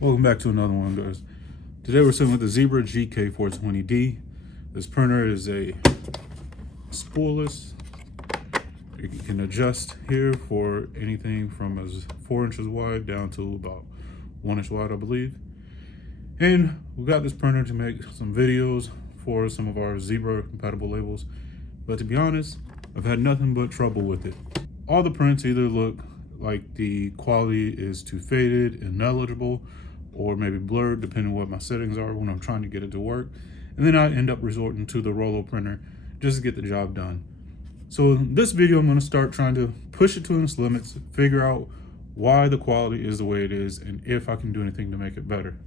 Welcome back to another one, guys. Today we're sitting with the Zebra GK420D. This printer is a spoolless. You can adjust here for anything from as 4 inches wide down to about 1 inch wide, I believe. And we got this printer to make some videos for some of our Zebra compatible labels. But to be honest, I've had nothing but trouble with it. All the prints either look like the quality is too faded, ineligible, or maybe blurred, depending on what my settings are when I'm trying to get it to work. And then I end up resorting to the Rollo printer just to get the job done. So in this video, I'm going to start trying to push it to its limits, figure out why the quality is the way it is, and if I can do anything to make it better.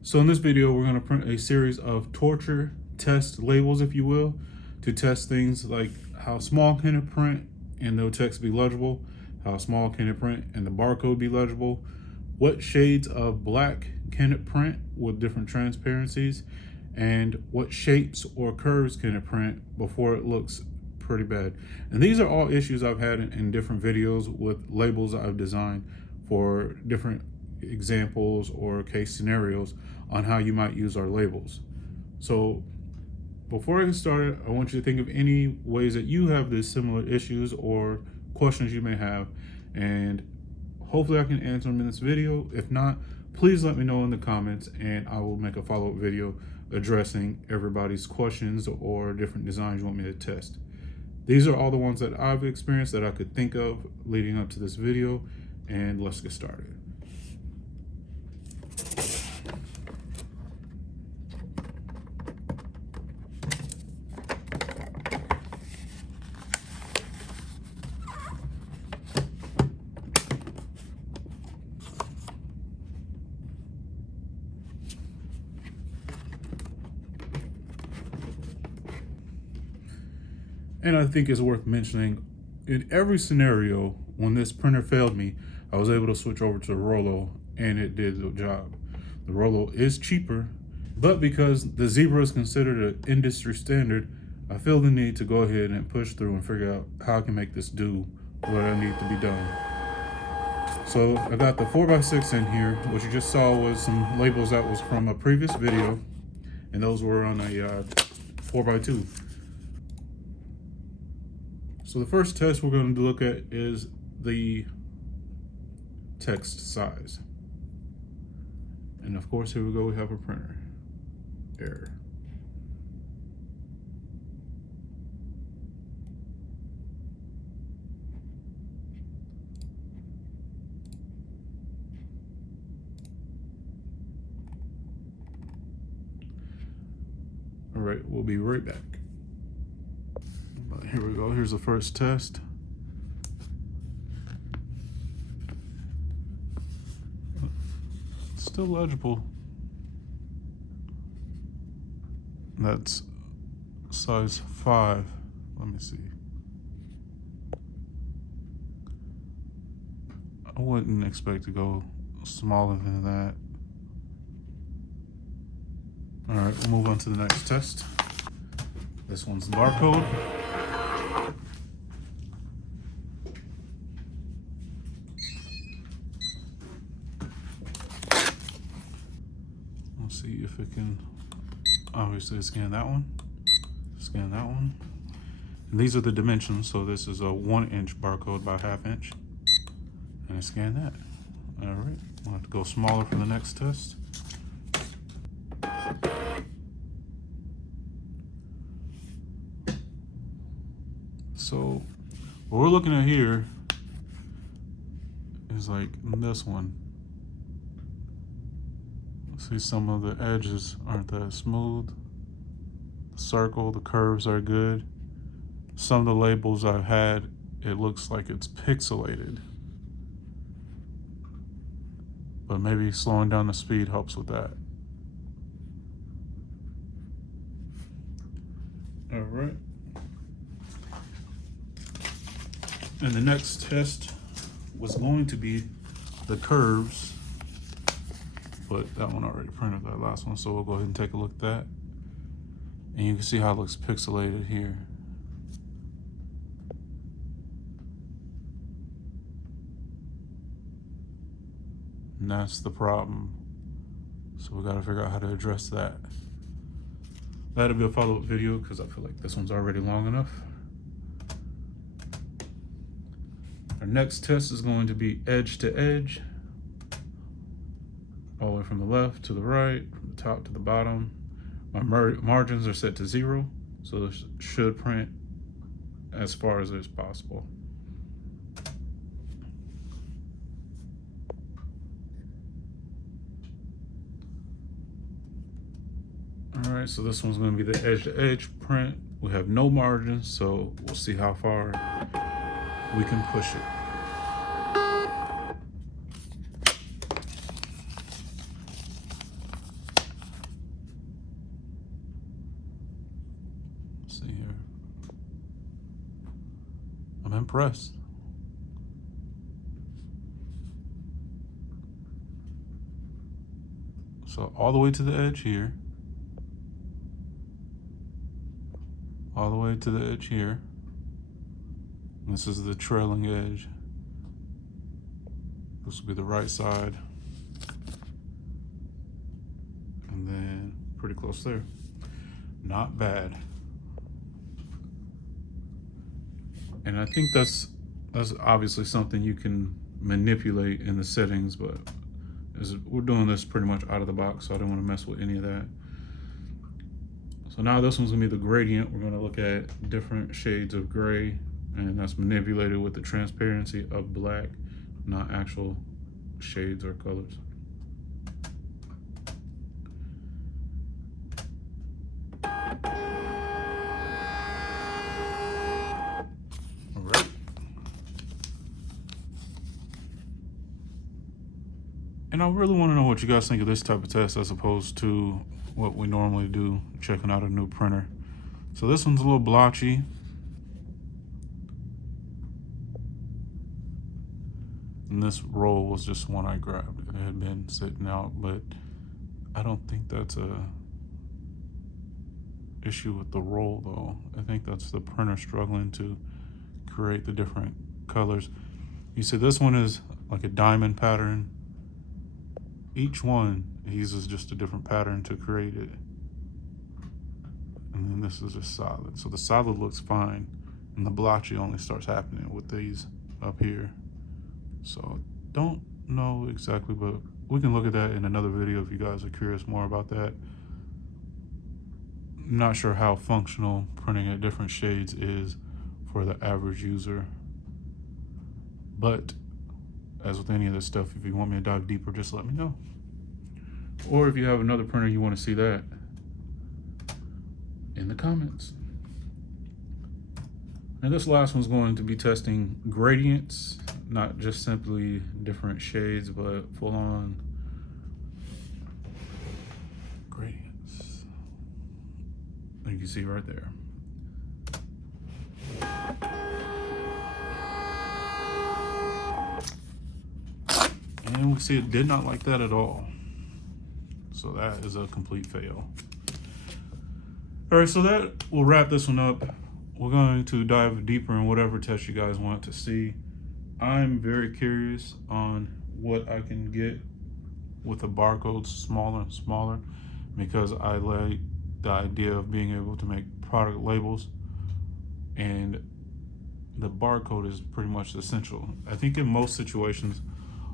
So in this video, we're going to print a series of torture test labels, if you will, to test things like how small can it print and no text be legible, how small can it print and the barcode be legible, what shades of black can it print with different transparencies, and what shapes or curves can it print before it looks pretty bad. And these are all issues I've had in different videos with labels I've designed for different examples or case scenarios on how you might use our labels. So before I get started, I want you to think of any ways that you have these similar issues or questions you may have, and hopefully I can answer them in this video. If not, please let me know in the comments and I will make a follow-up video addressing everybody's questions or different designs you want me to test. These are all the ones that I've experienced that I could think of leading up to this video, and let's get started. And I think it's worth mentioning, in every scenario, when this printer failed me, I was able to switch over to the Rollo and it did the job. The Rollo is cheaper, but because the Zebra is considered an industry standard, I feel the need to go ahead and push through and figure out how I can make this do what I need to be done. So I got the 4x6 in here. What you just saw was some labels that was from a previous video, and those were on a 4x2. So the first test we're going to look at is the text size. And of course, here we go, we have a printer error. All right, we'll be right back. But here we go, here's the first test. It's still legible. That's size 5. Let me see. I wouldn't expect to go smaller than that. All right, we'll move on to the next test. This one's Barcode. Let's see if it can obviously scan that one. Scan that one. And these are the dimensions. So this is a 1 inch barcode by 1/2 inch. And I scan that. All right, we'll have to go smaller for the next test. So what we're looking at here is like this one. See, some of the edges aren't that smooth. The circle, the curves are good. Some of the labels I've had, it looks like it's pixelated. But maybe slowing down the speed helps with that. All right. And the next test was going to be the curves, but that one already printed, that last one, so we'll go ahead and take a look at that. And you can see how it looks pixelated here. And that's the problem So we gotta figure out how to address that. That'll be a follow-up video because I feel like this one's already long enough. Our next test is going to be edge to edge, all the way from the left to the right, from the top to the bottom. My margins are set to 0, so this should print as far as is possible. All right, so this one's going to be the edge to edge print. We have no margins, so we'll see how far we can push it. Let's see here. I'm impressed. So all the way to the edge here. All the way to the edge here. This is the trailing edge. This will be the right side. And then pretty close there. Not bad. And I think that's obviously something you can manipulate in the settings, but we're doing this pretty much out of the box, so I don't want to mess with any of that. So now this one's gonna be the gradient. We're gonna look at different shades of gray, and that's manipulated with the transparency of black, not actual shades or colors. All right. And I really wanna know what you guys think of this type of test as opposed to what we normally do, checking out a new printer. So this one's a little blotchy. And this roll was just one I grabbed. It had been sitting out, but I don't think that's a issue with the roll though. I think that's the printer struggling to create the different colors. You see this one is like a diamond pattern. Each one uses just a different pattern to create it. And then this is just solid. So the solid looks fine, and the blotchy only starts happening with these up here. So don't know exactly, but we can look at that in another video if you guys are curious more about that. I'm not sure how functional printing at different shades is for the average user. But as with any of this stuff, if you want me to dive deeper, just let me know. Or if you have another printer you want to see that, in the comments. And this last one's going to be testing gradients, not just simply different shades, but full on gradients. You can see right there. And we see it did not like that at all. So that is a complete fail. All right, so that will wrap this one up. We're going to dive deeper in whatever test you guys want to see. I'm very curious on what I can get with the barcodes smaller and smaller, because I like the idea of being able to make product labels, and the barcode is pretty much essential. I think in most situations,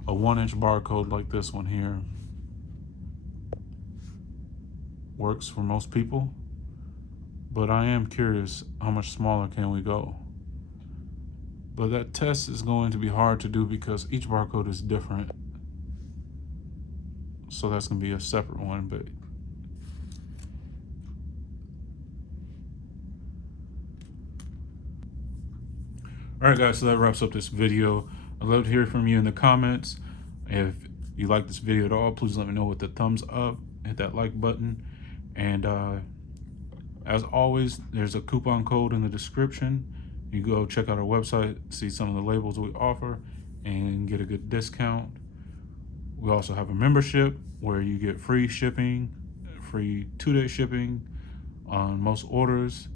a 1-inch barcode like this one here works for most people, but I am curious how much smaller can we go. But that test is going to be hard to do because each barcode is different. So that's gonna be a separate one, but all right guys, so that wraps up this video. I'd love to hear from you in the comments. If you like this video at all, please let me know with the thumbs up, hit that like button. And as always, there's a coupon code in the description. You go check out our website, see some of the labels we offer, and get a good discount. We also have a membership where you get free shipping, free 2-day shipping on most orders.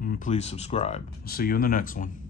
And please subscribe. See you in the next one.